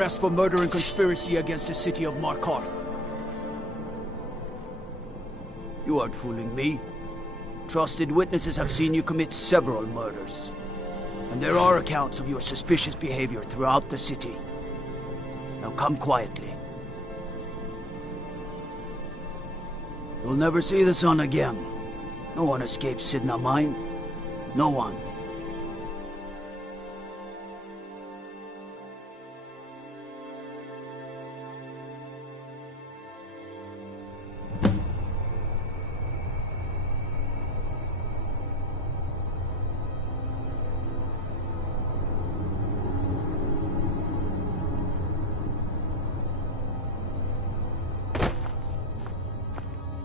Arrest for murder and conspiracy against the city of Markarth. You aren't fooling me. Trusted witnesses have seen you commit several murders. And there are accounts of your suspicious behavior throughout the city. Now come quietly. You'll never see the sun again. No one escapes Cidna mine. No one.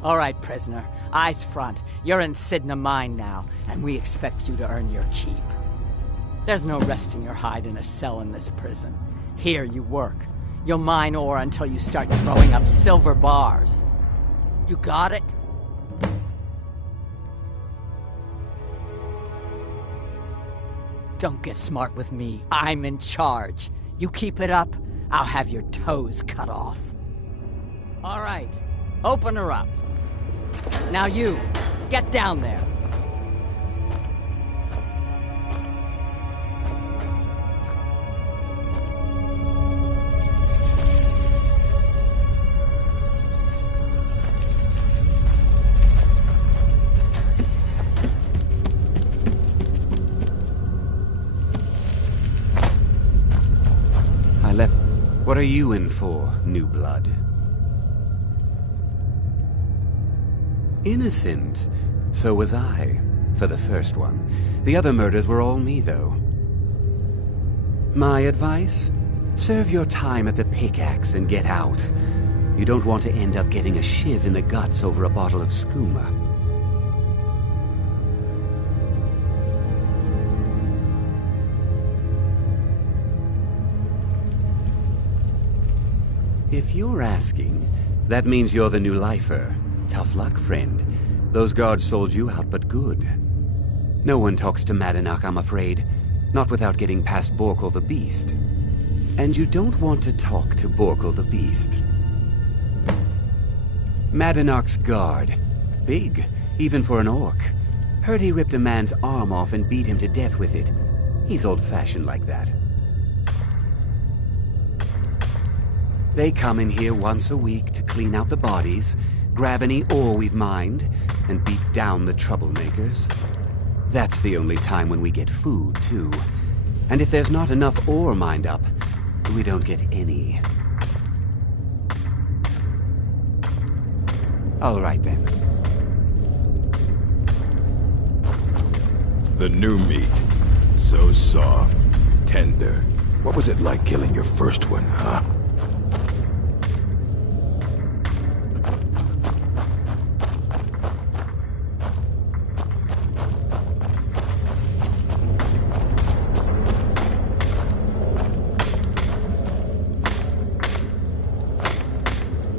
All right, prisoner. Eyes front. You're in Cidna mine now, and we expect you to earn your keep. There's no resting your hide in a cell in this prison. Here you work. You'll mine ore until you start throwing up silver bars. You got it? Don't get smart with me. I'm in charge. You keep it up, I'll have your toes cut off. All right. Open her up. Now you, get down there. What are you in for, new blood? Innocent. So was I, for the first one. The other murders were all me, though. My advice? Serve your time at the pickaxe and get out. You don't want to end up getting a shiv in the guts over a bottle of skooma. If you're asking, that means you're the new lifer. Tough luck, friend. Those guards sold you out, but good. No one talks to Madanach, I'm afraid. Not without getting past Borkul the Beast. And you don't want to talk to Borkul the Beast. Madanach's guard. Big, even for an orc. Heard he ripped a man's arm off and beat him to death with it. He's old-fashioned like that. They come in here once a week to clean out the bodies, grab any ore we've mined, and beat down the troublemakers. That's the only time when we get food, too. And if there's not enough ore mined up, we don't get any. All right, then. The new meat. So soft, tender. What was it like killing your first one, huh?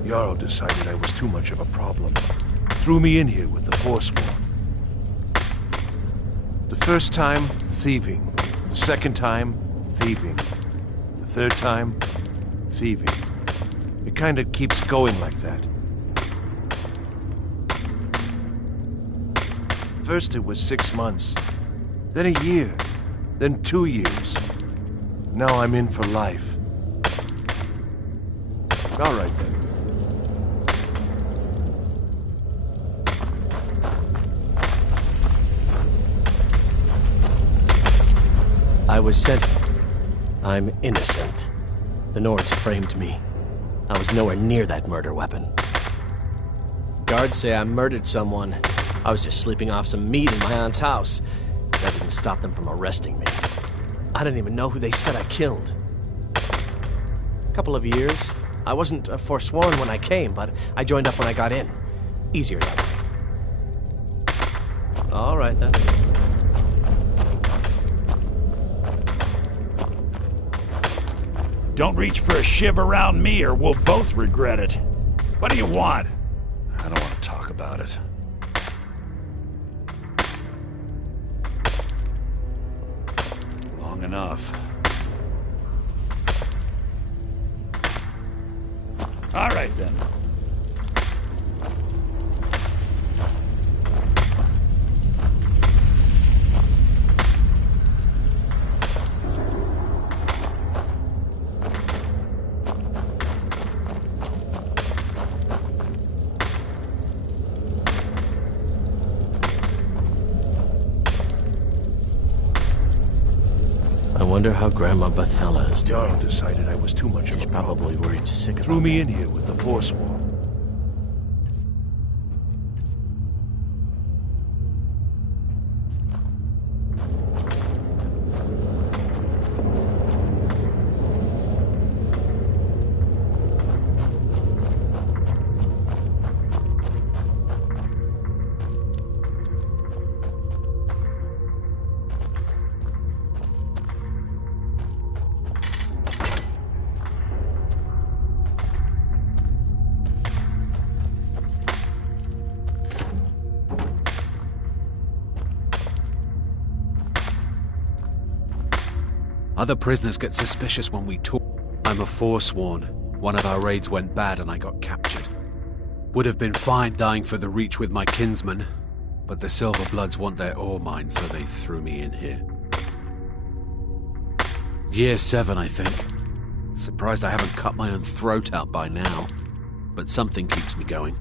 Jarl decided I was too much of a problem. Threw me in here with the Forsworn. The first time, thieving. The second time, thieving. The third time, thieving. It kind of keeps going like that. First it was 6 months, then a year, then 2 years. Now I'm in for life. All right then. I was sent. I'm innocent. The Nords framed me. I was nowhere near that murder weapon. Guards say I murdered someone. I was just sleeping off some meat in my aunt's house. That didn't stop them from arresting me. I didn't even know who they said I killed. A couple of years. I wasn't forsworn when I came, but I joined up when I got in. Easier that way. All right, then. Don't reach for a shiv around me or we'll both regret it. What do you want? I don't want to talk about it. Long enough. All right, then. I wonder how Grandma Bethella is doing. Jarl decided I was too much of She's a problem. probably worried sick Threw about me in here with the Forsworn. Other prisoners get suspicious when we talk. I'm a Forsworn. One of our raids went bad and I got captured. Would have been fine dying for the Reach with my kinsmen, but the Silverbloods want their ore mine, so they threw me in here. Year 7, I think. Surprised I haven't cut my own throat out by now, but something keeps me going.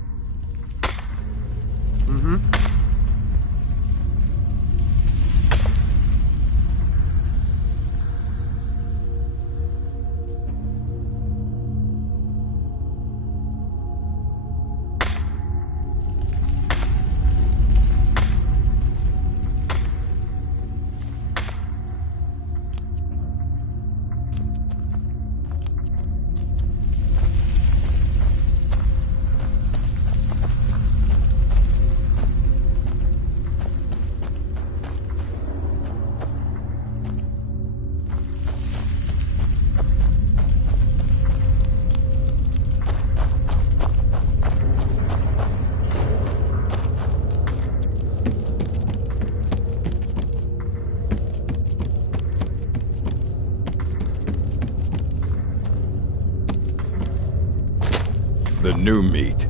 The new meat.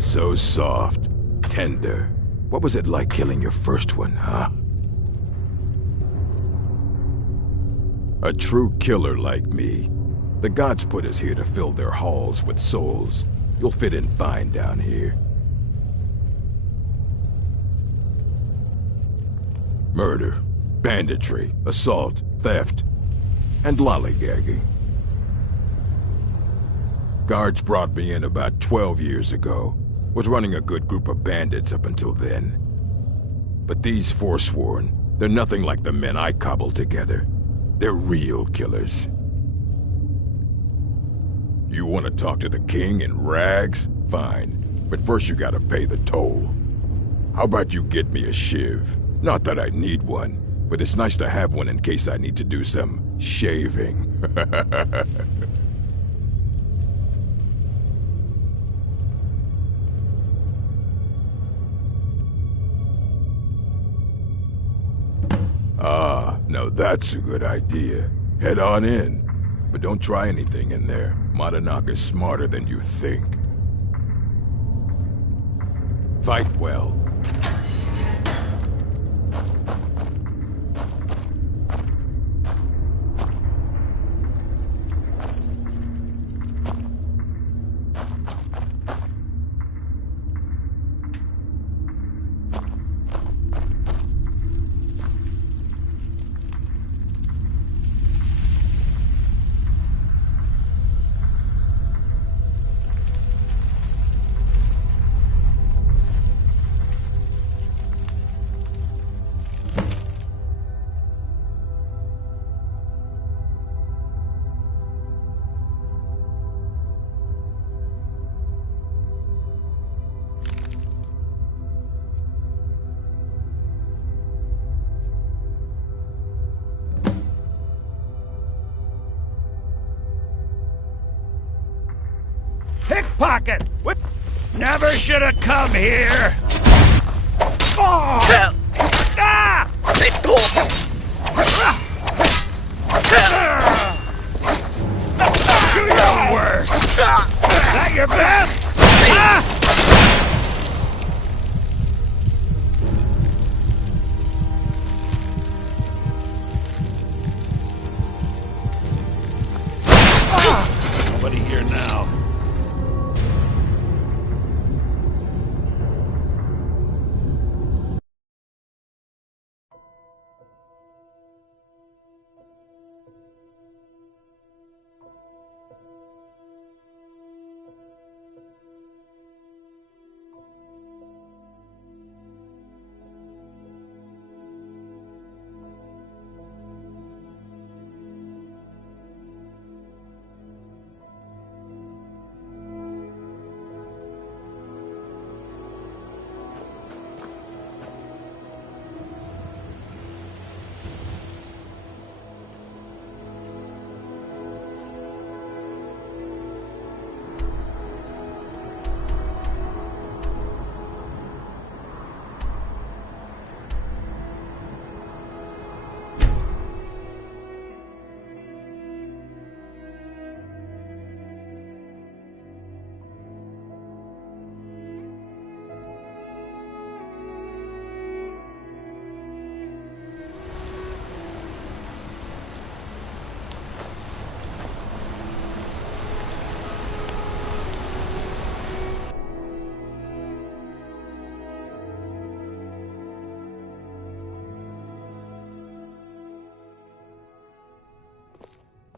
So soft, tender. What was it like killing your first one, huh? A true killer like me. The gods put us here to fill their halls with souls. You'll fit in fine down here. Murder, banditry, assault, theft, and lollygagging. Guards brought me in about 12 years ago. Was running a good group of bandits up until then. But these Forsworn, they're nothing like the men I cobbled together. They're real killers. You want to talk to the king in rags? Fine. But first you gotta pay the toll. How about you get me a shiv? Not that I need one, but it's nice to have one in case I need to do some shaving. Ah, now that's a good idea. Head on in. But don't try anything in there. Monadnock smarter than you think. Fight well. Pickpocket! What? Never should have come here! Oh! Ah! Do your worst! That your Nobody here now.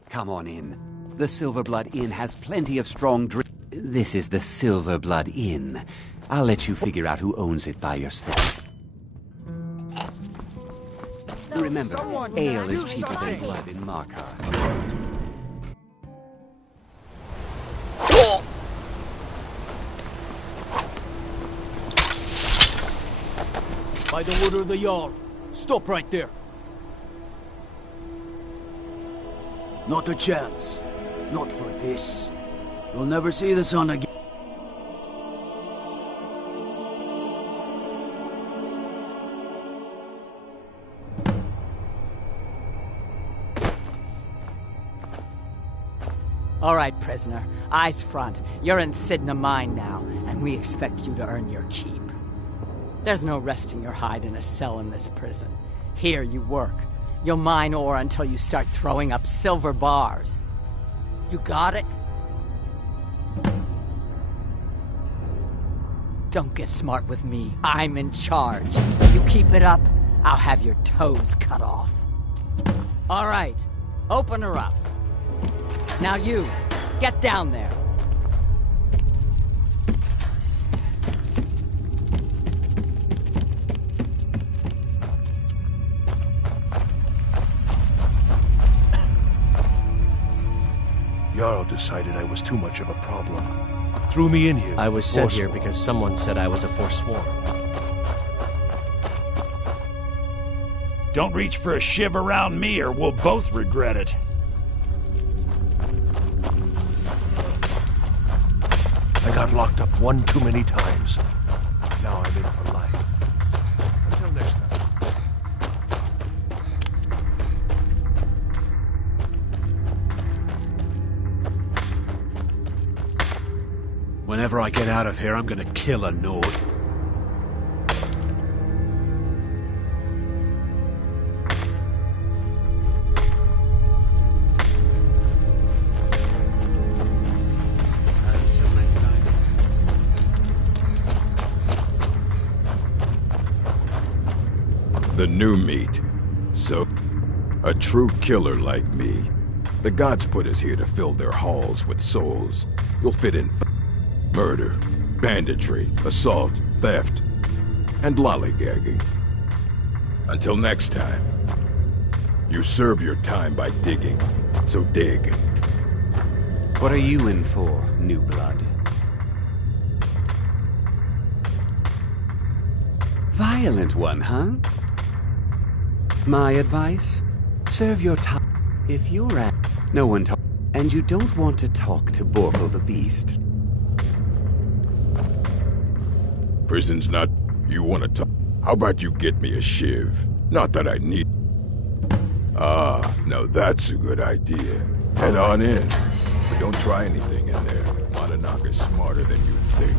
Come on in. The Silverblood Inn has plenty of strong drink. This is the Silverblood Inn. I'll let you figure out who owns it by yourself. Remember, ale is cheaper than blood in Markarth. By the order of the Jarl. Stop right there. Not a chance. Not for this. You'll never see the sun again. All right, prisoner. Eyes front. You're in Cidna mine now, and we expect you to earn your keep. There's no resting your hide in a cell in this prison. Here you work. You'll mine ore until you start throwing up silver bars. You got it? Don't get smart with me. I'm in charge. You keep it up, I'll have your toes cut off. All right, open her up. Now you, get down there. Jarl decided I was too much of a problem. Threw me in here. I was sent here because someone said I was a forsworn. Don't reach for a shiv around me or we'll both regret it. I got locked up one too many times. Now I'm in for life. Until next time. Whenever I get out of here, I'm gonna kill a Nord. Until next time. The new meat. So, a true killer like me. The gods put us here to fill their halls with souls. You'll fit in murder, banditry, assault, theft, and lollygagging. Until next time, you serve your time by digging, so dig. What are you in for, new blood? Violent one, huh? My advice? Serve your time. If you're at... No one talk... And you don't want to talk to Borko the Beast. Prison's not... You want to talk... How about you get me a shiv? Not that I need... Ah, now that's a good idea. Head on in. But don't try anything in there. Mononaka's smarter than you think.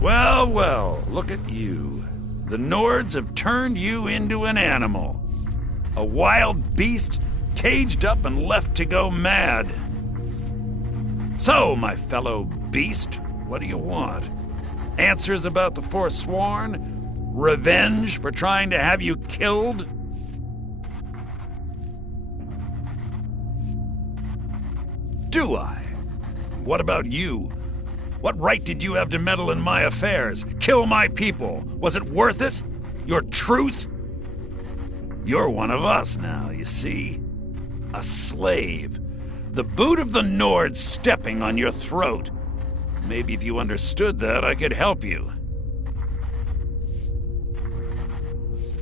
Well, well, look at you. The Nords have turned you into an animal. A wild beast, caged up and left to go mad. So, my fellow beast, what do you want? Answers about the Forsworn? Revenge for trying to have you killed? Do I? What about you? What right did you have to meddle in my affairs? Kill my people? Was it worth it? Your truth? You're one of us now, you see? A slave. The boot of the Nords stepping on your throat. Maybe if you understood that, I could help you.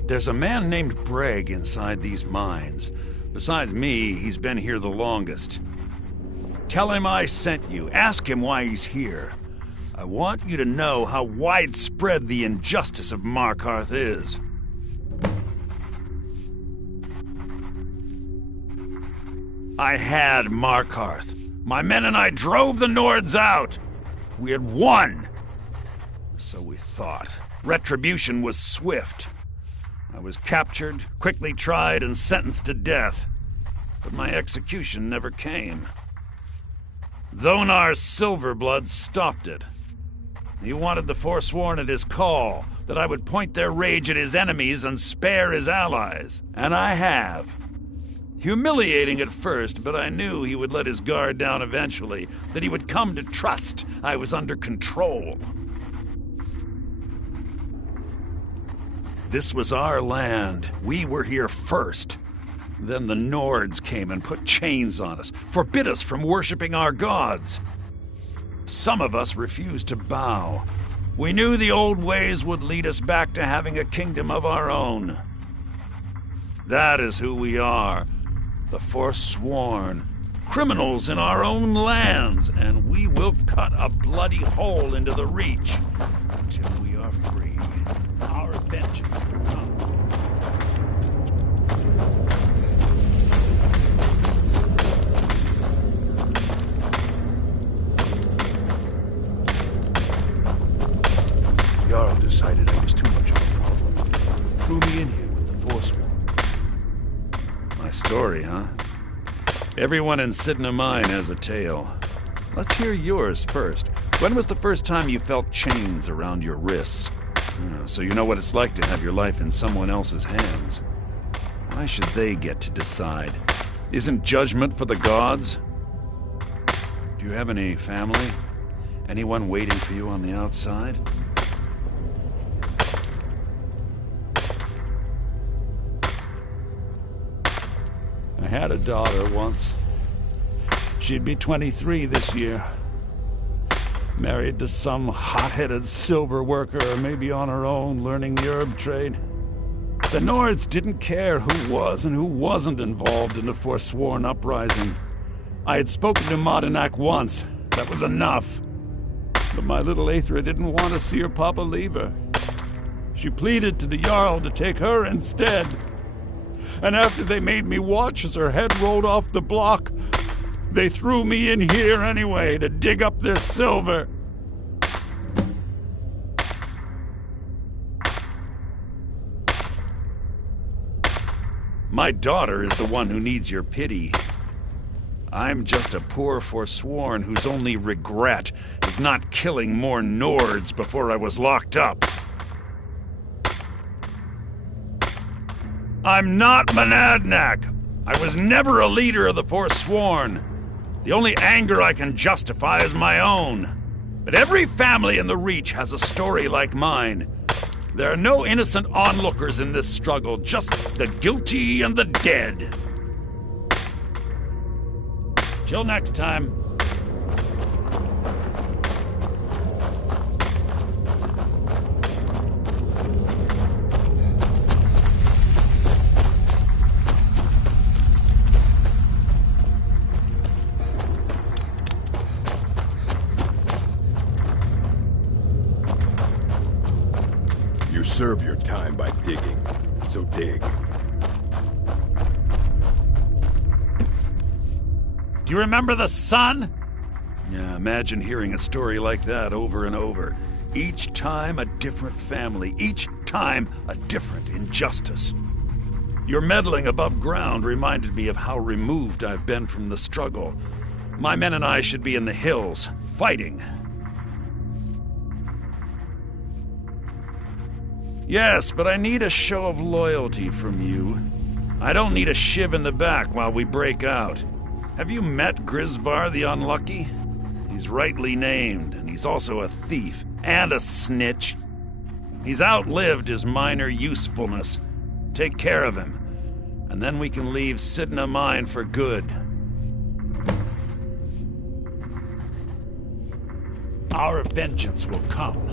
There's a man named Breg inside these mines. Besides me, he's been here the longest. Tell him I sent you. Ask him why he's here. I want you to know how widespread the injustice of Markarth is. I had Markarth. My men and I drove the Nords out. We had won. So we thought. Retribution was swift. I was captured, quickly tried, and sentenced to death. But my execution never came. Dhonar's Silverblood stopped it. He wanted the Forsworn at his call, that I would point their rage at his enemies and spare his allies. And I have. Humiliating at first, but I knew he would let his guard down eventually, that he would come to trust I was under control. This was our land. We were here first. Then the Nords came and put chains on us, forbid us from worshipping our gods. Some of us refused to bow. We knew the old ways would lead us back to having a kingdom of our own. That is who we are, the Forsworn, criminals in our own lands, and we will cut a bloody hole into the Reach until we are free. Our vengeance will come. Jarl decided I was too much of a problem. Threw me in here with the Forsworn. My story, huh? Everyone in Cidna Mine has a tale. Let's hear yours first. When was the first time you felt chains around your wrists? So you know what it's like to have your life in someone else's hands. Why should they get to decide? Isn't judgment for the gods? Do you have any family? Anyone waiting for you on the outside? I had a daughter once. She'd be 23 this year. Married to some hot-headed silver worker, or maybe on her own, learning the herb trade. The Nords didn't care who was and who wasn't involved in the Forsworn uprising. I had spoken to Modinak once. That was enough. But my little Aethra didn't want to see her papa leave her. She pleaded to the Jarl to take her instead. And after they made me watch as her head rolled off the block, they threw me in here anyway to dig up their silver. My daughter is the one who needs your pity. I'm just a poor Forsworn whose only regret is not killing more Nords before I was locked up. I'm not Monadnack. I was never a leader of the Forsworn. The only anger I can justify is my own. But every family in the Reach has a story like mine. There are no innocent onlookers in this struggle, just the guilty and the dead. Till next time. You serve your time by digging, so dig. Do you remember the sun? Yeah, imagine hearing a story like that over and over. Each time a different family, each time a different injustice. Your meddling above ground reminded me of how removed I've been from the struggle. My men and I should be in the hills, fighting. Yes, but I need a show of loyalty from you. I don't need a shiv in the back while we break out. Have you met Grisvar the Unlucky? He's rightly named, and he's also a thief and a snitch. He's outlived his minor usefulness. Take care of him, and then we can leave Cidna mine for good. Our vengeance will come.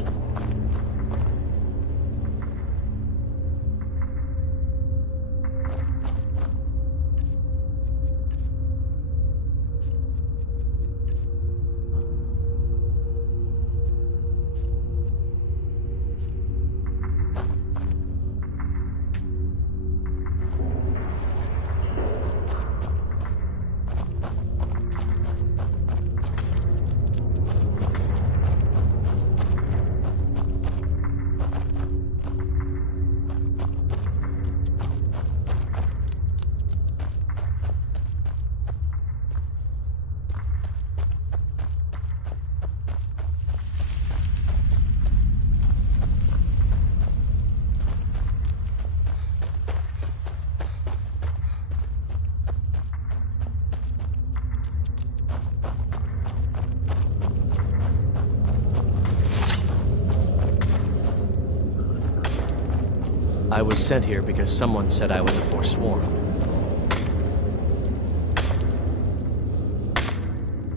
I was sent here because someone said I was a Forsworn.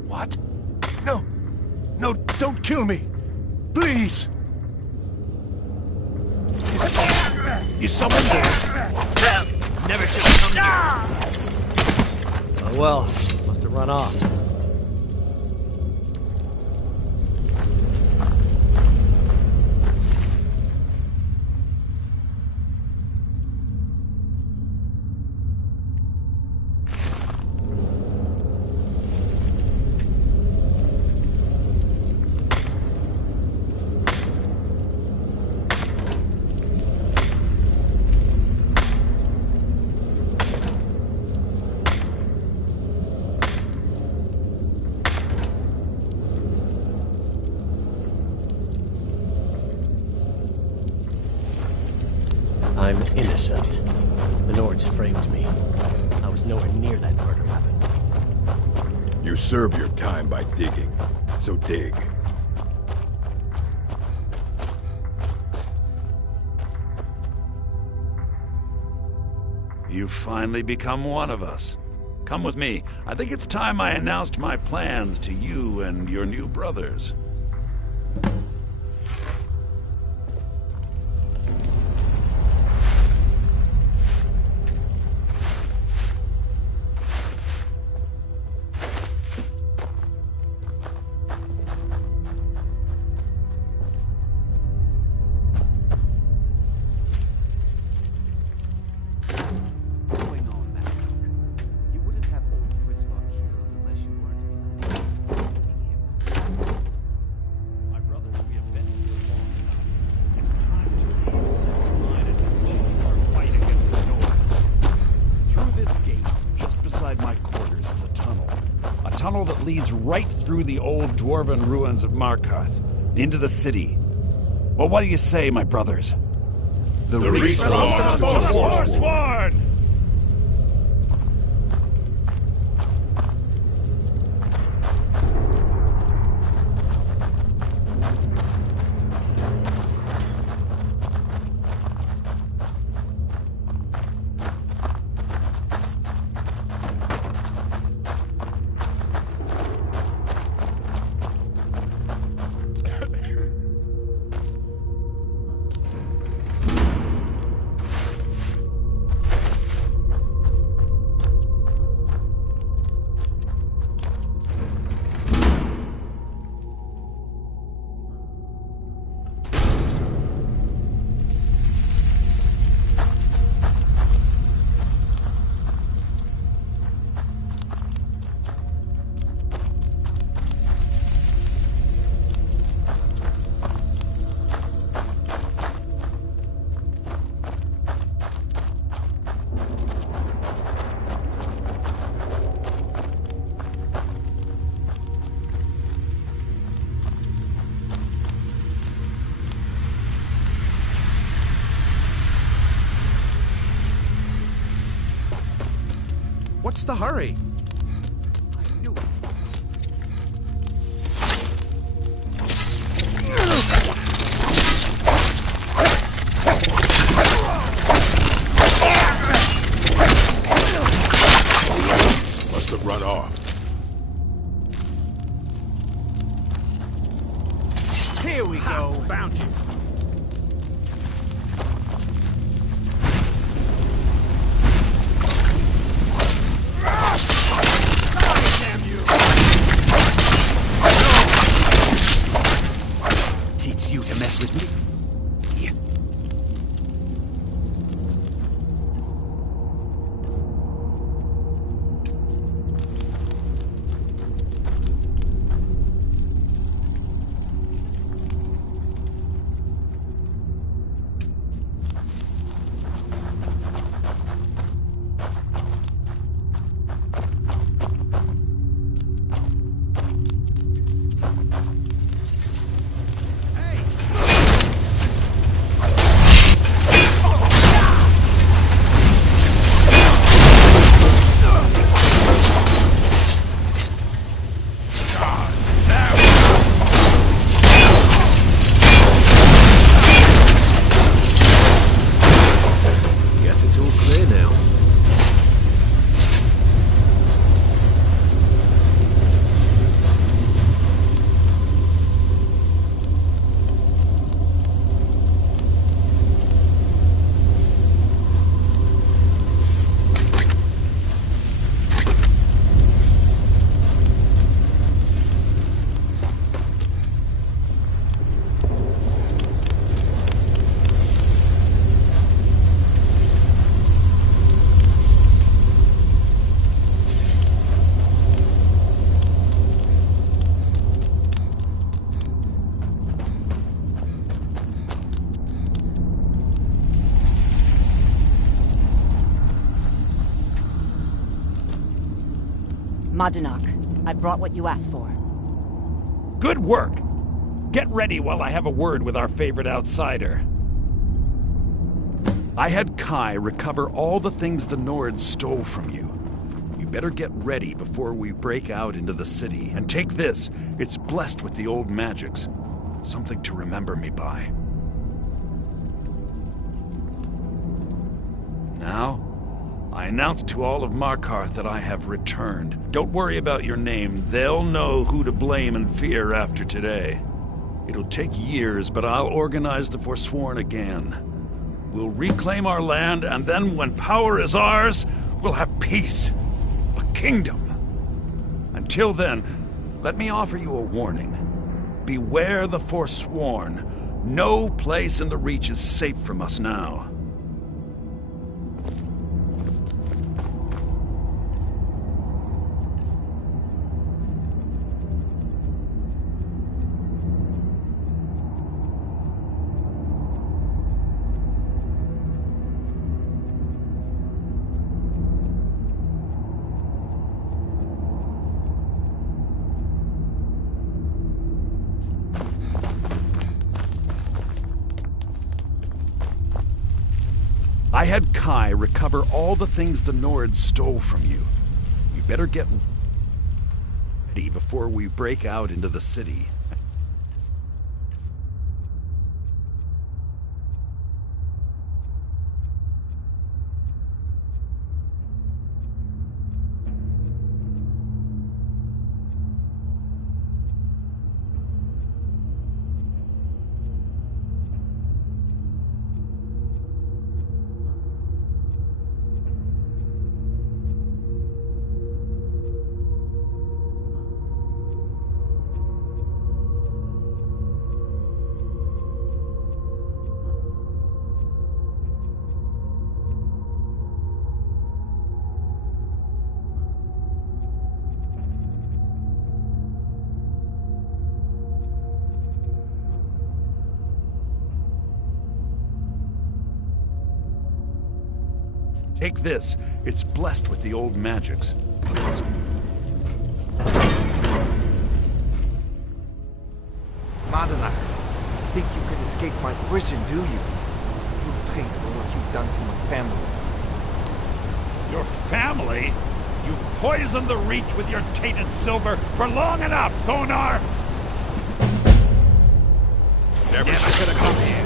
What? No! No, don't kill me! Please! You summoned them! Never should have come here. Oh well, must have run off. I'm innocent. The Nords framed me. I was nowhere near that murder weapon. You serve your time by digging, so dig. You've finally become one of us. Come with me. I think it's time I announced my plans to you and your new brothers. That leads right through the old dwarven ruins of Markarth, into the city. Well, what do you say, my brothers? The reach belongs to the Forsworn! What's the hurry? Must have run off. Here we go. Found you. Teach you to mess with me? Yeah. Guess it's all clear now. Madanak, I brought what you asked for. Good work! Get ready while I have a word with our favorite outsider. I had Kai recover all the things the Nords stole from you. You better get ready before we break out into the city. And take this, it's blessed with the old magics. Something to remember me by. Now, I announce to all of Markarth that I have returned. Don't worry about your name. They'll know who to blame and fear after today. It'll take years, but I'll organize the Forsworn again. We'll reclaim our land, and then when power is ours, we'll have peace. A kingdom. Until then, let me offer you a warning. Beware the Forsworn. No place in the Reach is safe from us now. I had Kai recover all the things the Nords stole from you. You better get ready before we break out into the city. Take this. It's blessed with the old magics. Madanak, think you can escape my prison, do you? You'll pay for what you've done to my family. Your family? You poisoned the Reach with your tainted silver for long enough, Konar! Never should have come here.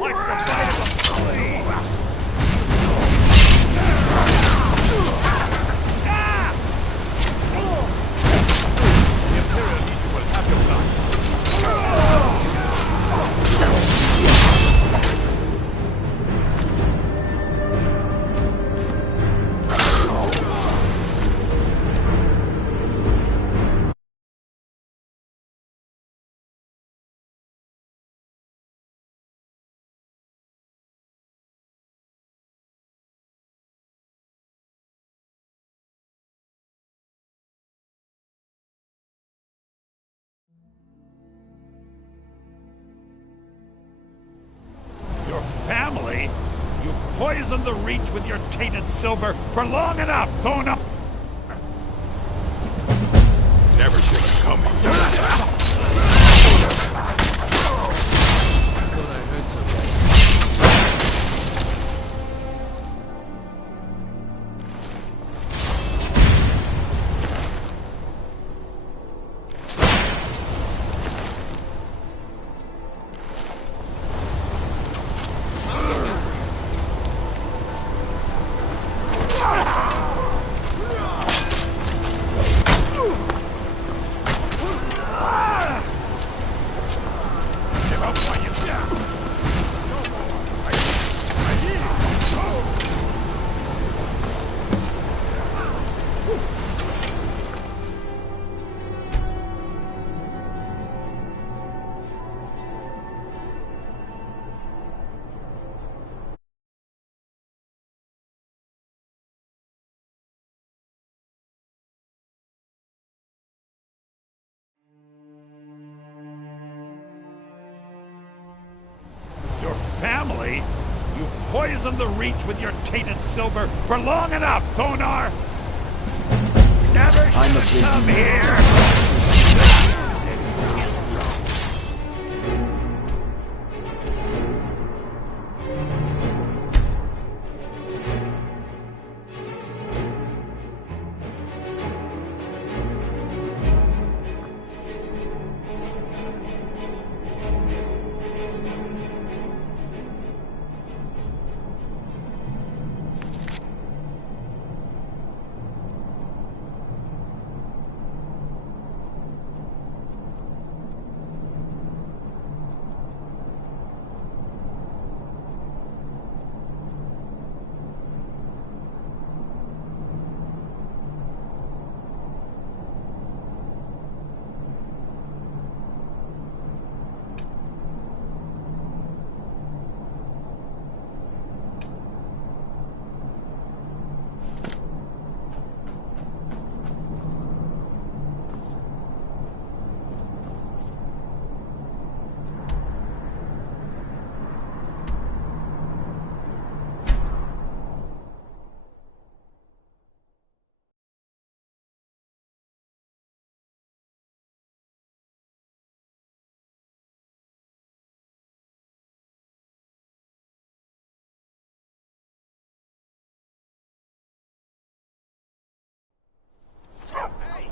Like the bite of a flea! The Imperial Legion will have your blood. Your family? You poisoned the Reach with your tainted silver for long enough, Konar! Never should have come here. Thought I heard something. Give up while you can! Your family? You poisoned the Reach with your tainted silver for long enough, Konar! Never should have come here!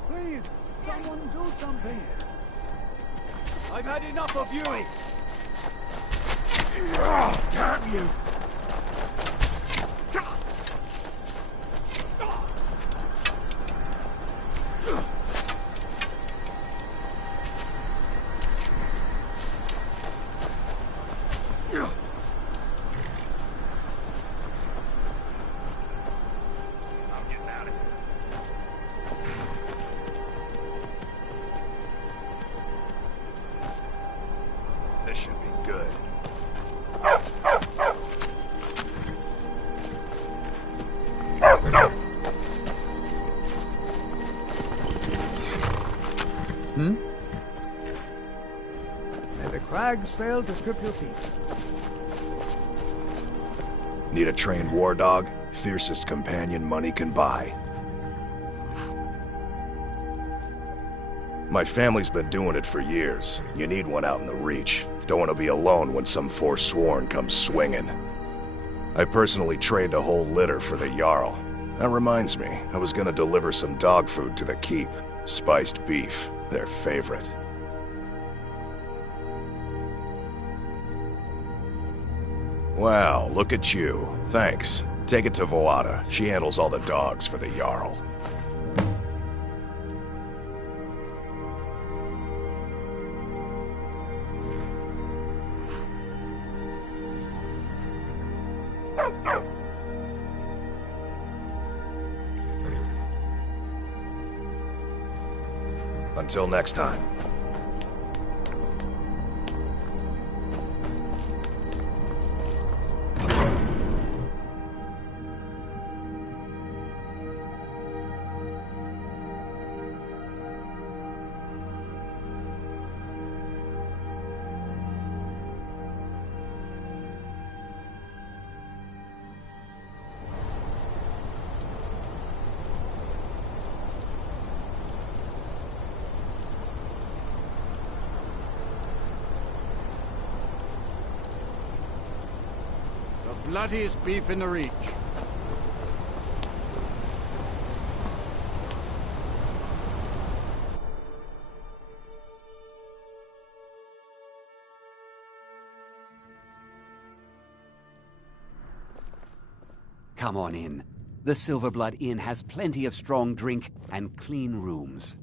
Please, someone do something! I've had enough of you! Damn you! I'm getting out of here. This should be good. And the crags failed to strip your feet. Need a trained war dog? Fiercest companion money can buy. My family's been doing it for years. You need one out in the Reach. Don't want to be alone when some forsworn comes swinging. I personally trained a whole litter for the Jarl. That reminds me, I was gonna deliver some dog food to the keep. Spiced beef, their favorite. Wow, look at you. Thanks. Take it to Voada. She handles all the dogs for the Jarl. Until next time. Bloodiest beef in the Reach. Come on in. The Silverblood Inn has plenty of strong drink and clean rooms.